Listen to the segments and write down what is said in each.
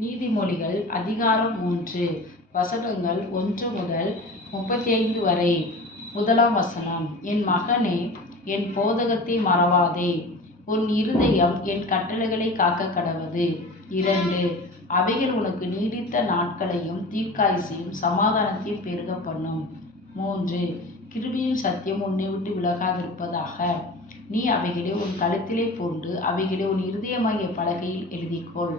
நீதிமொழிகள் அதிகாரம் மூன்று வசனங்கள் ஒன்று முதல் முப்பத்தி ஐந்து வரை. முதலாம் வசனம் என் மகனே என் போதகத்தை மறவாதே. உன் இருதயம் என் கட்டளைகளை காக்க கடவது. இரண்டு அவைகள் உனக்கு நீடித்த நாட்களையும் தீர்க்காய்ச்சியும் சமாதானத்தையும் பெருக பண்ணும். மூன்று கிருபியும் சத்தியம் உன்னை விட்டு விலகாதிருப்பதாக. நீ அவைகளை உன் கழுத்திலே போன்று அவைகளை உன் இருதயமாகிய பலகையில் எழுதிக்கொள்.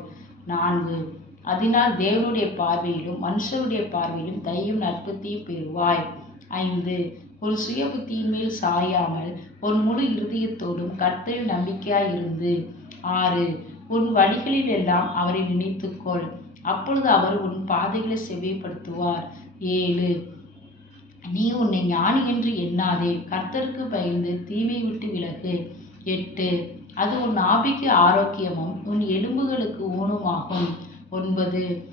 நான்கு. அதனால் தேவனுடைய பார்வையிலும் மனுஷருடைய பார்வையிலும் தயவும் நற்புத்தியும் பெறுவாய். ஐந்து. ஒரு சுய புத்தியின் மேல் சாயாமல் உன் முழு இருதயத்தோடும் கர்த்தரில் நம்பிக்கையாயிருந்து. ஆறு. உன் வழிகளில் எல்லாம் அவரை நினைத்துக்கொள். அப்பொழுது அவர் உன் பாதைகளை செவ்வைப்படுத்துவார் ஏழு. நீ உன்னை ஞானி என்று எண்ணாதே. கர்த்தருக்கு பயந்து தீமை விட்டு விலகு. எட்டு. அது உன் ஆவிக்கு ஆரோக்கியமும் உன் எலும்புகளுக்கு ஊனமாகும். ஒன்பது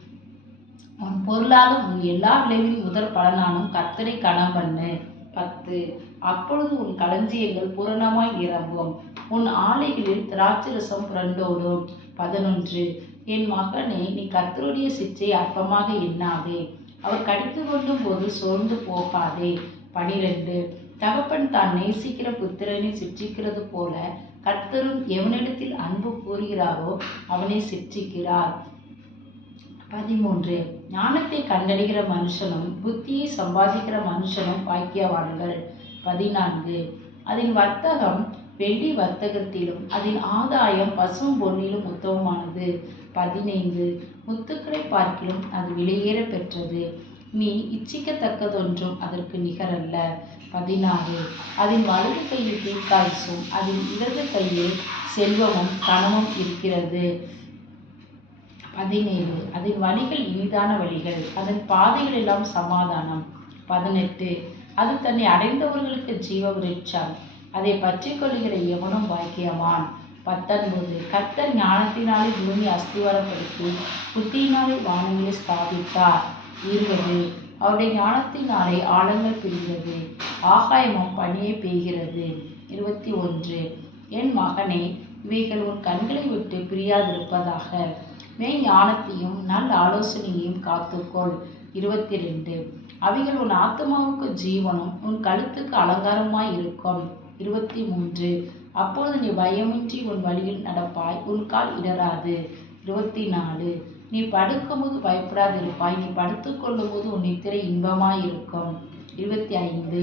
உன் பொருளாலும் உன் எல்லா விளைவின் முதல் பலனானும் கத்தரை கணம் பண்ணு. பத்து அப்பொழுது உன் களஞ்சியங்கள் பூரணமாய் நிரம்பும். உன் ஆலைகளில் திராட்சரசம் புரண்டோடும். பதினொன்று என் மகனே நீ கர்த்தருடைய சிற்றை அற்பமாக எண்ணாதே. அவர் கடித்து கொண்டும் போது சோர்ந்து போகாதே. பனிரெண்டு தகப்பன் தான் நேசிக்கிற புத்திரனை சிற்றிக்கிறது போல கர்த்தரும் எவனிடத்தில் அன்பு கூறுகிறாரோ அவனை சிற்றிக்கிறார். பதிமூன்று. ஞானத்தை கண்டடைகிற மனுஷனும் புத்தியை சம்பாதிக்கிற மனுஷனும் பாக்கியவான்கள். பதினான்கு. அதன் வர்த்தகம் வெள்ளி வர்த்தகத்திலும் அதன் ஆதாயம் பசும் பொன்னிலும் உத்தமமானது. பதினைந்து. முத்துக்களை பார்க்கிலும் அது வெளியேற பெற்றது. நீ இச்சிக்கத்தக்கதொன்றும் அதற்கு நிகரல்ல. பதினாறு. அதன் வலது கையில் தீக்காய்ச்சும் அதன் இடது கையில் செல்வமும் தனமும் இருக்கிறது. பதினேழு. அதன் வழிகள் இனிதான வழிகள் அதன் பாதைகள் எல்லாம் சமாதானம். பதினெட்டு. அது தன்னை அடைந்தவர்களுக்கு ஜீவ விருட்சம் அதை பற்றி கொள்கிற எவனும் பாக்கியவான் பத்தொன்பது. கர்த்தர் ஞானத்தினாலே பூமி அஸ்திவாரப்படுத்தி புத்தியினாலே வானங்களை ஸ்தாபித்தார். இருபது அவருடைய ஞானத்தினாலே ஆழங்கள் பிரிகிறது ஆகாயமும் பனியை பெய்கிறது. இருபத்தி ஒன்று. என் மகனே இவைகள் உன் கண்களை விட்டு பிரியாதிருப்பதாக. மெய் ஞானத்தையும் நல் ஆலோசனையையும் காத்துக்கொள். இருபத்தி ரெண்டு. அவைகள் உன் ஆத்மாவுக்கு ஜீவனும் உன் கழுத்துக்கு அலங்காரமாய் இருக்கும். இருபத்தி மூன்று. அப்பொழுது நீ பயமின்றி உன் வழியில் நடப்பாய் உன் கால் இடராது இருபத்தி நாலு. நீ படுக்கும்போது பயப்படாதிருப்பாய் நீ படுத்துக்கொள்ளும் போது உன் நித்திரை இன்பமாயிருக்கும். இருபத்தி ஐந்து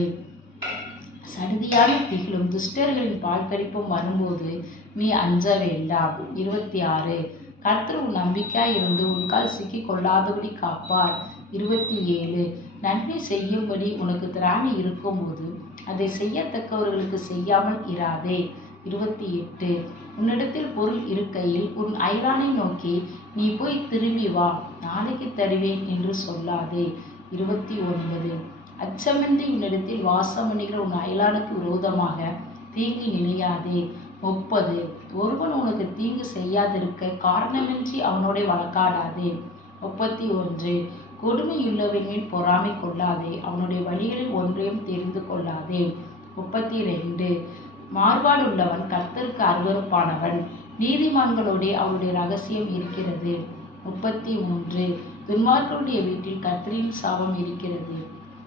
சடுதியாக திகழும் துஷ்டர்களின் பால்கடிப்பும் வரும்போது நீ அஞ்ச வேண்டாம். இருபத்தி ஆறு கர்த்தர் உன் நம்பிக்கையாய் இருந்து உன் கால் சிக்கி கொள்ளாதபடி காப்பார். இருபத்தி ஏழு நன்மை செய்யும்படி உனக்கு திராணி இருக்கும்போது அதை செய்யத்தக்கவர்களுக்கு செய்யாமல் இராதே. இருபத்தி எட்டு. உன்னிடத்தில் பொருள் இருக்கையில் உன் அயலானை நோக்கி நீ போய் திரும்பி வா நாளைக்கு தருவேன் என்று சொல்லாதே. இருபத்தி ஒன்பது. அச்சமின்றி உன்னிடத்தில் வாசம் பண்ணுகிற உன் அயலானுக்கு விரோதமாக தீங்கு நினையாதே. முப்பது. ஒருவன் உனக்கு தீங்கு செய்யாதிருக்க காரணமின்றி அவனோட வழக்காடாதே. முப்பத்தி ஒன்று. கொடுமையுள்ளவனின் பொறாமை கொள்ளாதே. அவனுடைய வழிகளில் ஒன்றையும் தெரிந்து கொள்ளாதே. முப்பத்தி ரெண்டு. மார்பாடுள்ளவன் கர்த்தருக்கு அருவறுப்பானவன் நீதிமான்களோடே அவனுடைய ரகசியம் இருக்கிறது. முப்பத்தி மூன்று. துன்மார்களுடைய வீட்டில் கர்த்தரின் சாபம் இருக்கிறது.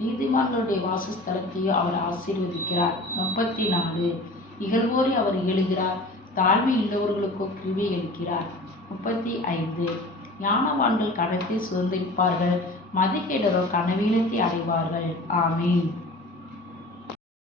நீதிமான்களுடைய வாசஸ்தலத்தையும் அவர் ஆசீர்வதிக்கிறார். முப்பத்தி நாலு இகழ்வோரை அவர் இகழுகிறார் தாழ்மை இல்லவர்களுக்கோ கிருவி அளிக்கிறார். முப்பத்தி ஐந்து. ஞானவான்கள் கணத்தை சுதந்திரிப்பார்கள். மதிக்கேடரோ கனவீனத்தை அடைவார்கள். ஆமீன்.